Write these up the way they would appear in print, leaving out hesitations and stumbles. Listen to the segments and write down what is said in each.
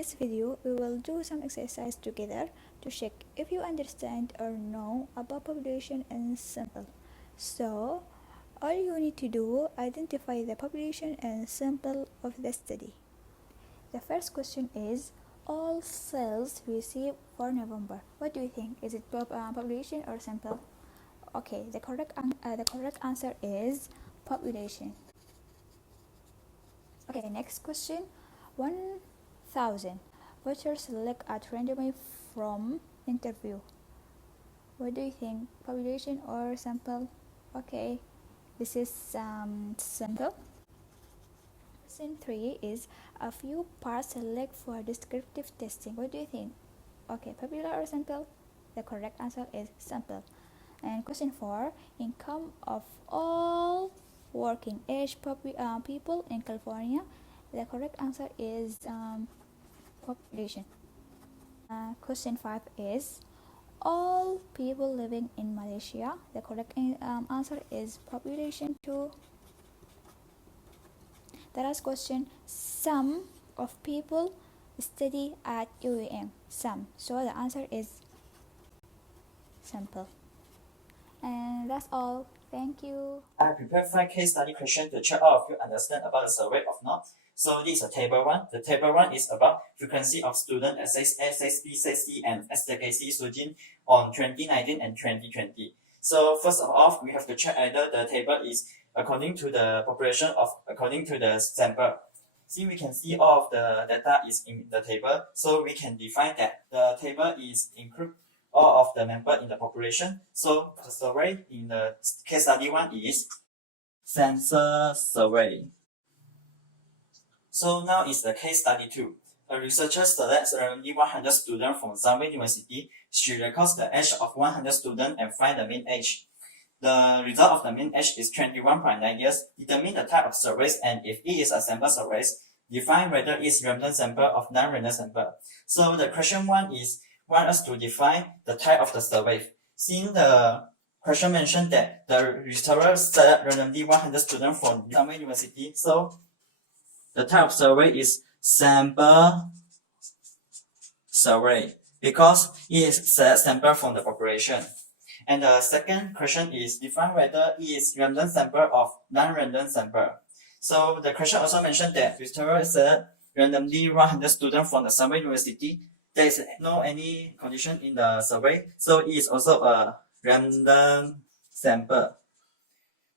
this video, we will do some exercise together to check if you understand or know about population in simple. So, all you need to do, identify the population and sample of the study. The first question is, all sales received for November. What do you think? Is it population or sample? Okay, the correct answer is population. Okay, next question. 1,000 voters select at randomly from interview. What do you think? Population or sample? Okay, this is sample. Question 3 is, a few parts select for descriptive testing. What do you think? Okay, popular or sample? The correct answer is sample. And question 4, income of all working age people in California. The correct answer is population. Question 5 is, all people living in Malaysia. The correct answer is population too. The last question, some of people study at UAM. Some. So the answer is sample. And that's all. Thank you. I prepared 5 case study questions to check all of you understand about the survey or not. So this is a table 1. The table 1 is about frequency of student at SSB, and STQS Soon Jing on 2019 and 2020. So first of all, we have to check either the table is according to the population of according to the sample. See, we can see all of the data is in the table, so we can define that the table is include all of the member in the population. So the survey in the case study 1 is census survey. So now is the case study 2. A researcher selects randomly 100 students from some university. She records the age of 100 students and find the mean age. The result of the mean age is 21.9 years. Determine the type of surveys, and if it is a sample surveys, define whether it is random sample or non-random sample. So the question 1 is want us to define the type of the survey. Since the question mentioned that the researcher select randomly 100 students from some university, so the type of survey is sample survey because it is select sample from the population. And the second question is define whether it is random sample or non-random sample. So the question also mentioned that researcher select randomly 100 students from the same university. There is no any condition in the survey, so it is also a random sample.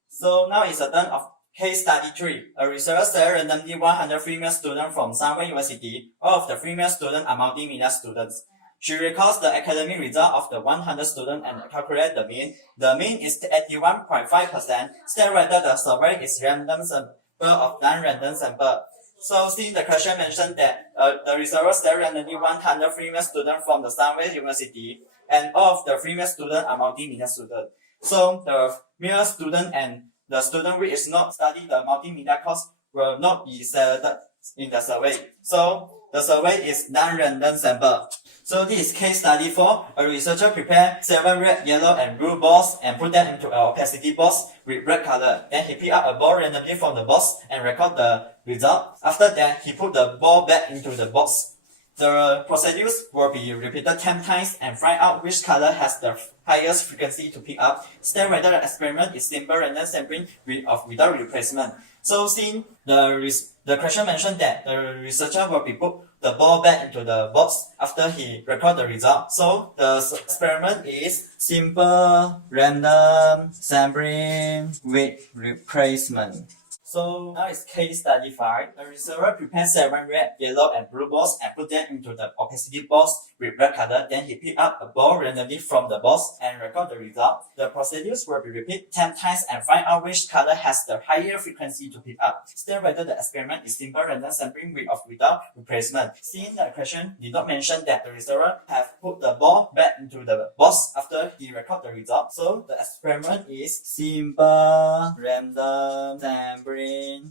So now it's a turn of case study 3. A researcher select randomly 100 female students from some university. All of the female students are multimedia students. She records the academic result of the 100 students and calculates the mean. The mean is 81.5%. State whether the survey is random sample or non-random sample. So since the question mentioned that the researcher selected randomly 100 female students from the Stanford University, and all of the female students are multimedia students. So the male student and the student which is not studying the multimedia course will not be selected in the survey. So the survey is non-random sample. So this is case study 4. A researcher prepared 7 red, yellow, and blue balls and put them into an opacity box with red color. Then he picked up a ball randomly from the box and record the result. After that, he put the ball back into the box. The procedures will be repeated 10 times and find out which color has the highest frequency to pick up. State whether the experiment is simple random sampling without replacement. So since the question mentioned that the researcher will be put the ball back into the box after he record the result. So the experiment is simple random sampling with replacement. So now it's case study 5. The researcher prepared 7 red, yellow, and blue balls and put them into the opacity box with red color. Then he picked up a ball randomly from the box and record the result. The procedures will be repeated 10 times and find out which color has the higher frequency to pick up. State whether the experiment is simple random sampling with or without replacement. Since the question did not mention that the researcher have put the ball back into the box after he record the result, so the experiment is simple random sampling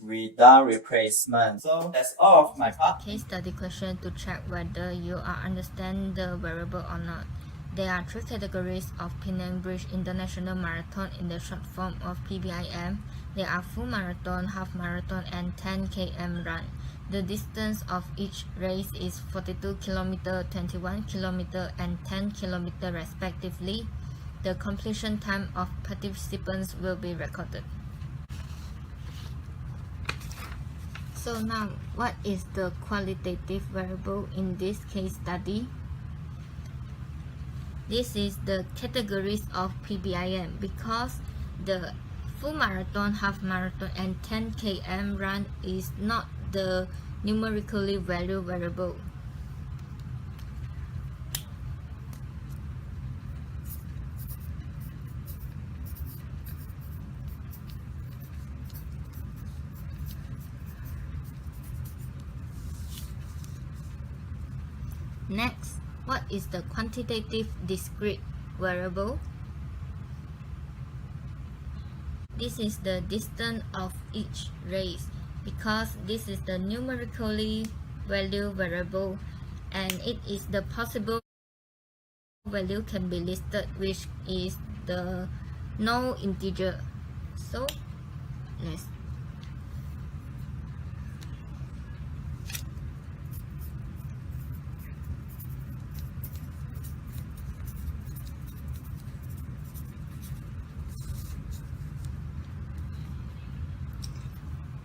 without replacement. So that's all of my part. Case study question to check whether you understand the variable or not. There are 3 categories of Penang Bridge International Marathon in the short form of PBIM. There are full marathon, half marathon, and 10 km run. The distance of each race is 42 km, 21 km, and 10 km respectively. The completion time of participants will be recorded. So now, what is the qualitative variable in this case study? This is the categories of PBIM because the full marathon, half marathon, and 10 km run is not the numerically valued variable. Next, what is the quantitative discrete variable? This is the distance of each race because this is the numerically valued variable and it is the possible value can be listed, which is the no integer. So let's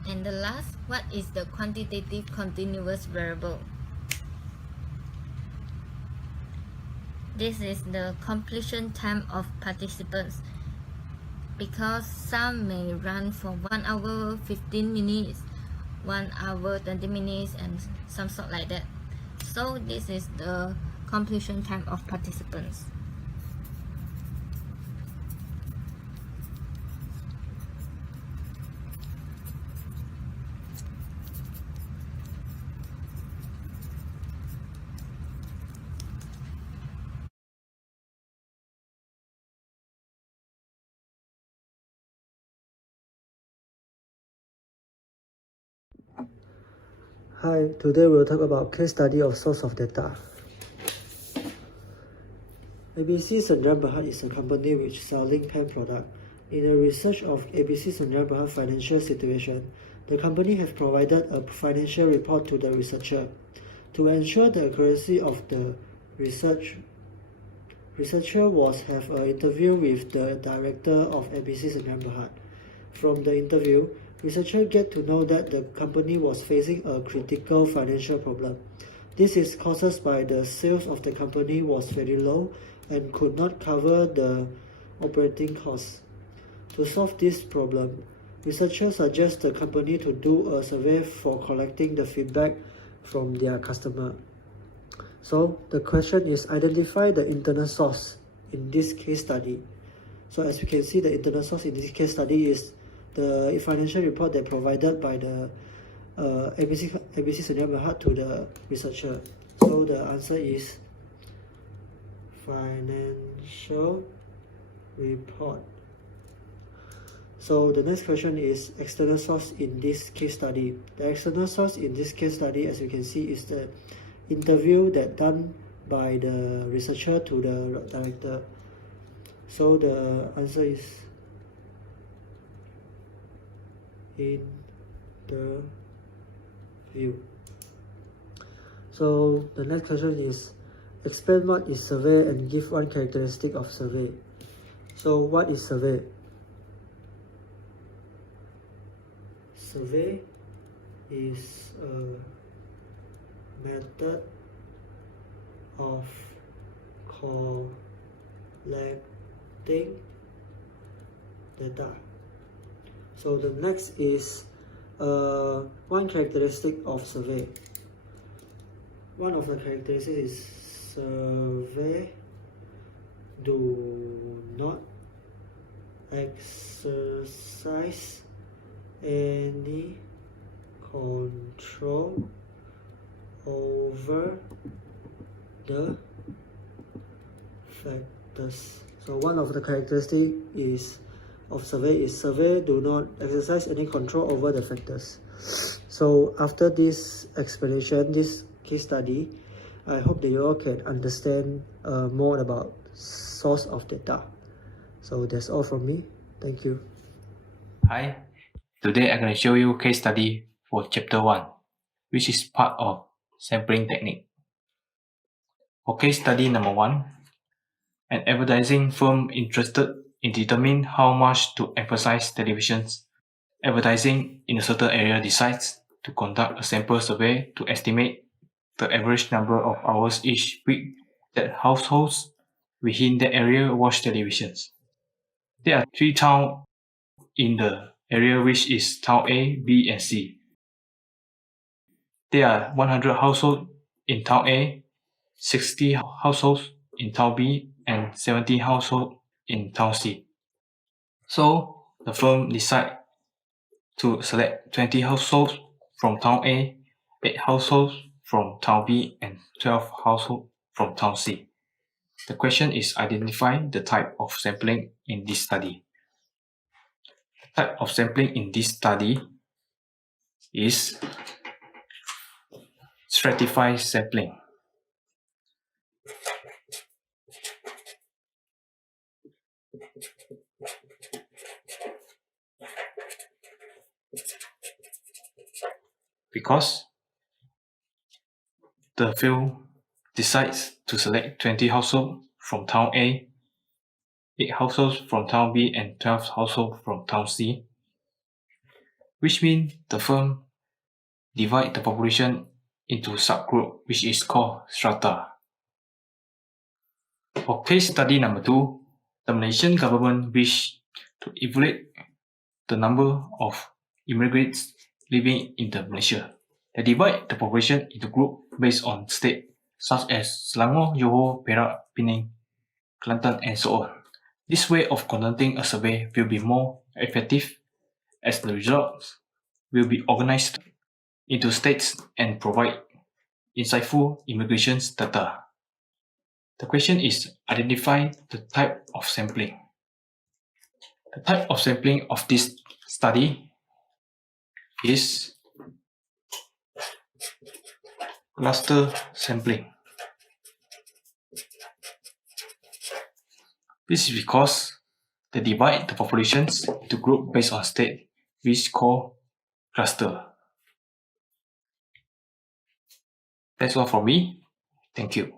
And the last, what is the quantitative continuous variable? This is the completion time of participants because some may run for 1 hour 15 minutes, 1 hour 20 minutes, and some sort like that. So this is the completion time of participants. Hi, today we'll talk about case study of source of data. ABC Sdn Bhd is a company which sells Ling pen product. In the research of ABC Sdn Bhd financial situation, the company has provided a financial report to the researcher. To ensure the accuracy of the researcher was have an interview with the director of ABC Sdn Bhd. From the interview, researchers get to know that the company was facing a critical financial problem. This is caused by the sales of the company was very low and could not cover the operating costs. To solve this problem, researchers suggest the company to do a survey for collecting the feedback from their customer. So the question is identify the internal source in this case study. So as you can see, the internal source in this case study is the financial report that provided by the ABC Sdn Bhd to the researcher. So the answer is financial report. So the next question is external source in this case study. The external source in this case study, as you can see, is the interview that done by the researcher to the director. So the answer is interview. So the next question is explain what is survey and give one characteristic of survey. So what is survey? Survey is a method of collecting data. So the next is one characteristic of survey. One of the characteristics is survey do not exercise any control over the factors. So one of the characteristics is of survey is survey do not exercise any control over the factors. So after this explanation, this case study, I hope that you all can understand more about source of data. So that's all from me. Thank you. Hi, today I'm going to show you case study for chapter 1. which is part of sampling technique. For case study number 1, an advertising firm interested in determining how much to emphasize television's advertising in a certain area decides to conduct a sample survey to estimate the average number of hours each week that households within that area watch televisions. There are 3 towns in the area, which is town A, B, and C. There are 100 households in town A, 60 households in town B, and 70 households in town C. So the firm decides to select 20 households from town A, 8 households from town B, and 12 households from town C. The question is identify the type of sampling in this study. The type of sampling in this study is stratified sampling. Because the field decides to select 20 households from town A, 8 households from town B, and 12 households from town C, which means the firm divide the population into subgroup, which is called strata. For case study number 2, the Malaysian government wished to evaluate the number of immigrants living in Malaysia. They divide the population into groups based on state, such as Selangor, Johor, Perak, Penang, Kelantan, and so on. This way of conducting a survey will be more effective, as the results will be organized into states and provide insightful immigration data. The question is identify the type of sampling. The type of sampling of this study is cluster sampling. This is because they divide the populations into groups based on state, which is called cluster. That's all from me. Thank you.